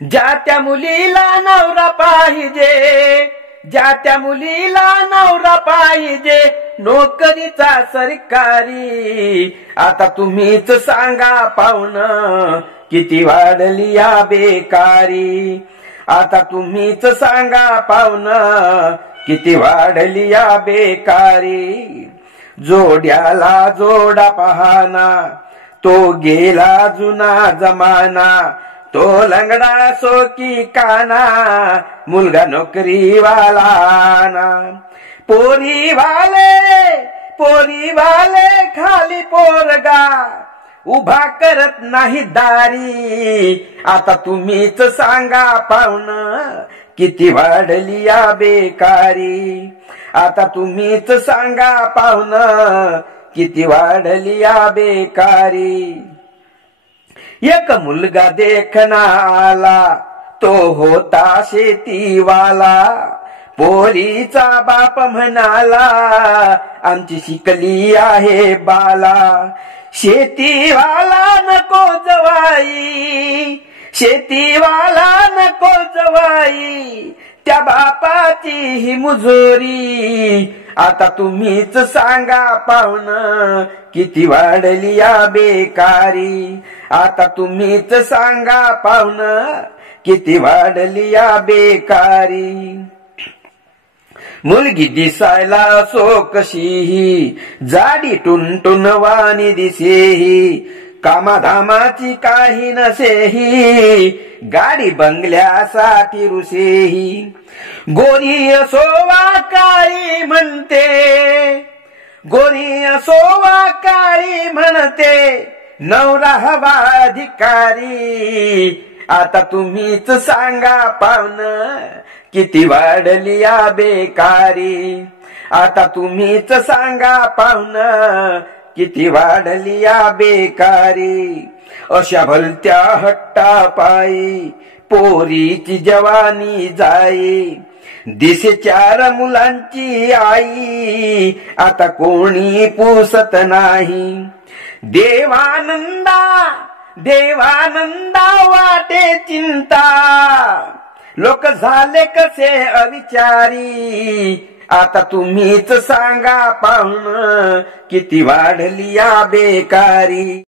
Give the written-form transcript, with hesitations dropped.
ज्या त्या मुलीला नवरा पाहिजे, ज्या त्या मुलीला नवरा पाहिजे, नोकरीचा सरकारी. आता तुम्हीच सांगा पाहुणं, किती वाढली या बेकारी. आता तुम्हीच सांगा पाहुणं, किती वाढली या बेकारी. जोड्याला जोडा पहाना, तो गेला जुना जमाना. तो लंगडा सो की काना, मुलगा नोकरीवाला ना. पोरी वाले खाली पोरगा, उभा करत नाही दारी. आता तुम्हीच सांगा पाहुणं, किती वाढली या बेकारी. आता तुम्हीच सांगा पाहुणं, किती वाढली या बेकारी. एक मुलगा देखना आला, तो होता शेतीवाला. पोरीचा बाप म्हणाला, आमची शिकली आहे बाला. शेतीवाला नको जवाई, शेतीवाला नको जवाई, त्या बापाची ही मुजोरी. आता तुम्हीच सांगा पाहुणं, किती वाढली या बेकारी. आता तुम्हीच सांगा पाहुणं, किती वाढली या बेकारी. मुलगी दिसायला सो कशीही, जाडी टुनटुनवाणी दिसेही. कामाधामाची काही नसेही, गाडी बंगल्यासाठी रुसेही. गोरी असोवा काळी म्हणते, गोरी असोवा काळी म्हणते, नवरा हवा अधिकारी. आता तुम्हीच सांगा पाहुणं, किती वाढली या बेकारी. आता तुम्हीच सांगा पाहुणं, किती वाढली या बेकारी. अशा भलत्या हट्टापायी पोरीची जवानी जाई. दिसे 4 मुलांची आई, आता कोणी पुसत नाही. देवानंदा देवानंदा वाटे चिंता, लोक झाले कसे अविचारी. आता तुम्हीच सांगा पाहुणं, किती वाढली या बेकारी.